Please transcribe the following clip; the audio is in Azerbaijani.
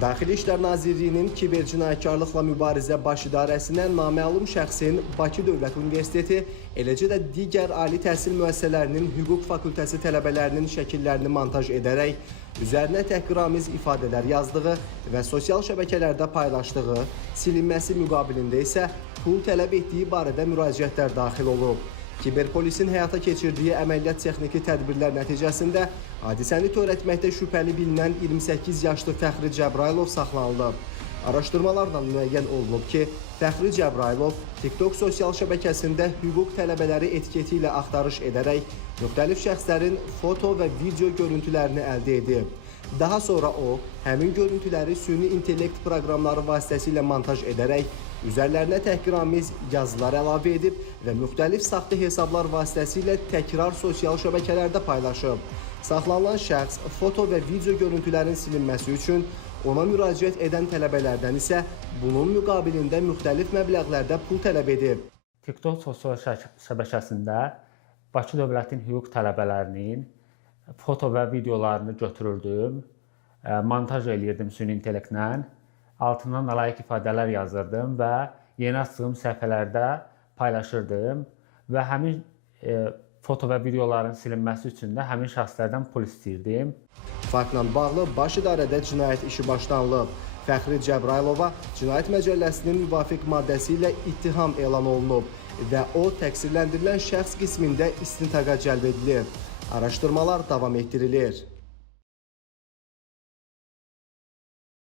Daxili İşlər Nazirliyinin kibercinayətkarlıqla mübarizə baş idarəsindən naməlum şəxsin Bakı Dövlət Universiteti, eləcə də digər ali təhsil müəssisələrinin hüquq fakültəsi tələbələrinin şəkillərini montaj edərək, üzərinə təhqiramiz ifadələr yazdığı və sosial şəbəkələrdə paylaşdığı, silinməsi müqabilində isə pul tələb etdiyi barədə müraciətlər daxil olub. Kiberpolisin həyata keçirdiyi əməliyyat texniki tədbirlər nəticəsində hadisəni törətməkdə şübhəli bilinən 28 yaşlı Fəxri Cəbrailov saxlanılıb. Araşdırmalarla müəyyən olunub ki, Fəxri Cəbrailov TikTok sosial şəbəkəsində hüquq tələbələri etiketi ilə axtarış edərək müxtəlif şəxslərin foto və video görüntülərini əldə edib. Daha sonra o, həmin görüntüləri süni intellekt proqramları vasitəsilə montaj edərək, üzərlərinə təhqiramiz yazılar əlavə edib və müxtəlif saxta hesablar vasitəsilə təkrar sosial şəbəkələrdə paylaşıb. Saxlanılan şəxs foto və video görüntülərin silinməsi üçün ona müraciət edən tələbələrdən isə bunun müqabilində müxtəlif məbləğlərdə pul tələb edib. TikTok sosial şəbəkəsində Bakı Dövlətin hüquq tələbələrinin foto və videolarını götürürdüm, montaj eləyirdim süni intellektlə, altından layiq ifadələr yazırdım və yeni açdığım səhifələrdə paylaşırdım və həmin foto və videoların silinməsi üçün də həmin şəxslərdən pul istəyirdim. Faktla bağlı baş idarədə cinayət işi başlanılıb. Fəxri Cəbrailova Cinayət Məcəlləsinin müvafiq maddəsi ilə ittiham elan olunub və o təqsirləndirilən şəxs qismində istintaqa cəlb edilib. Araşdırmalar davam etdirilir.